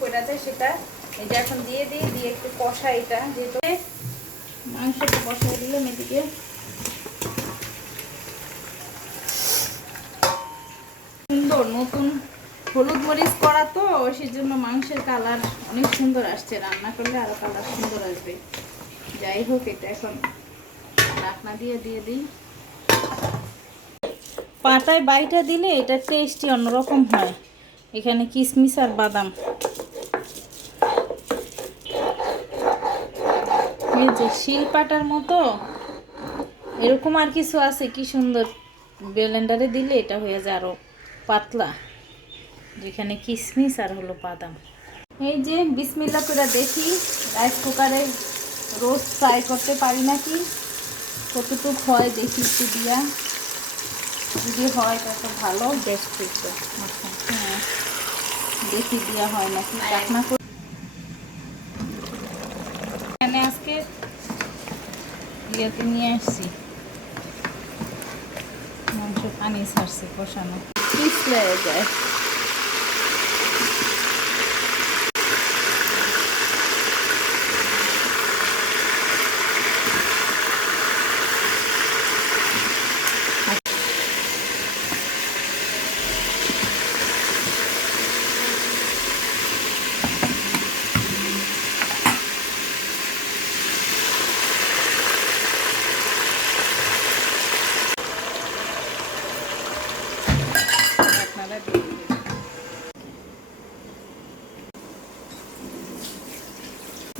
পড়ে যায় সেটা এই যে এখন দিয়ে দিই, দিয়ে একটু কষাই। এটা যেহেতু মাংসটা কষাই দিলাম, এদিকে সুন্দর নতুন হলুদ মরিচ করা তো সেজন্য মাংসের কালার অনেক সুন্দর আসছে। রান্না করলে আরো কালার সুন্দর আসবে। যাই হোক, এটা এখন ঢাকনা দিয়ে দিই। পাটায় বাইটা দিলে এটা টেস্টই অন্যরকম হয়। এখানে কিশমিশ আর বাদাম, এই যে শিলপাটার মতো এরকম আর কিছু আছে, কি সুন্দর ব্লেন্ডারে দিলে এটা হয়ে যায় আরো পাতলা, যেখানে কিশমিশ আর হলো বাদাম। এই যে বিসমিল্লাহ করে দেখি রাইস কুকারে রোস্ট ফ্রাই করতে পারি নাকি, কতটুক হয় দেখি একটু দিয়া। যদি হয় তা তো ভালো, বেস্ট হয়েছে। হ্যাঁ, দেখি দিয়া হয় নাকি। ঢাকনা করে এখানে আজকে ইয়েতে নিয়ে আসছি, মাংস পানি ছাড়ছে কষানো, পিছলে যায়।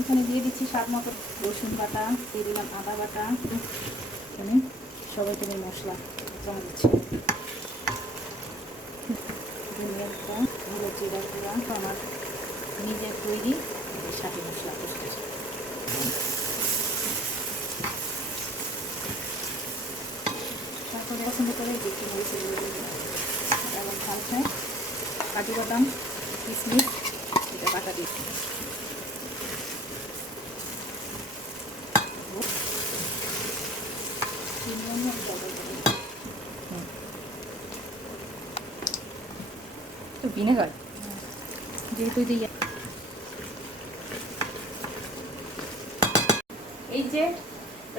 এখানে দিয়ে দিচ্ছি স্বাদ মতো রসুন বাটা, দিয়ে দিলাম আদা বাটা, এখানে সবাই থেকে মশলা দিচ্ছি, ধনিয়া গুঁড়া, হলুদ জিরা গুঁড়া, আমার নিজের তৈরি শাহি মশলা করতে। তারপরে পছন্দ করে দেখি হয়েছে আবার হালকা কাজু বাদাম, কিশমিশ এটা বাটা দিচ্ছি। তো ভিনেগার যেহেতু এই যে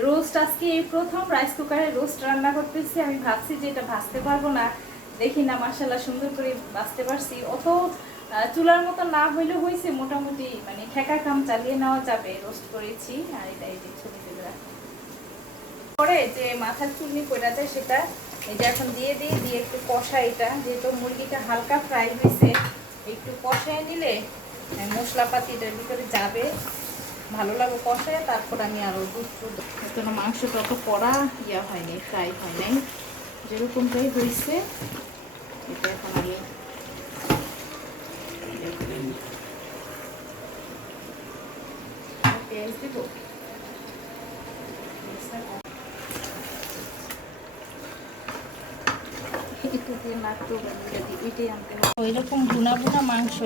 রোস্ট, আজকে এই প্রথম রাইস কুকারে রোস্ট রান্না করতেছি। আমি ভাবছি যে এটা ভাজতে পারবো না, দেখি না মাশাআল্লাহ সুন্দর করে ভাজতে পারছি। অত চুলার মতো না হইলে হয়েছে, মোটামুটি মানে ঠেকা কাম চালিয়ে নেওয়া যাবে। রোস্ট করেছি আর এটা এই যে ছবি তুলে রাখি পরে যে মাথার চুলনি পড়ে যায় সেটা এই যে এখন দিয়ে দিই, দিয়ে একটু কষাই। এটা যেহেতু মুরগিটা হালকা ফ্রাই হয়েছে, একটু কষায় নিলে মশলাপাতি এটার ভিতরে যাবে, ভালো লাগবে কষায়। তারপর আমি আরো দুধ মাংসটা অত কড়া ইয়া হয়নি, ফ্রাই হয় নাই, যেরকমটাই হয়েছে। এটা এখন আমি পেঁয়াজ দেবো, ওইরকম ভুনা ভুনা মাংস।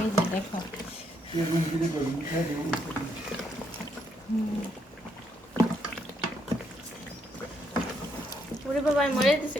এই যে দেখো, ওরে বাবা মরে গেছে।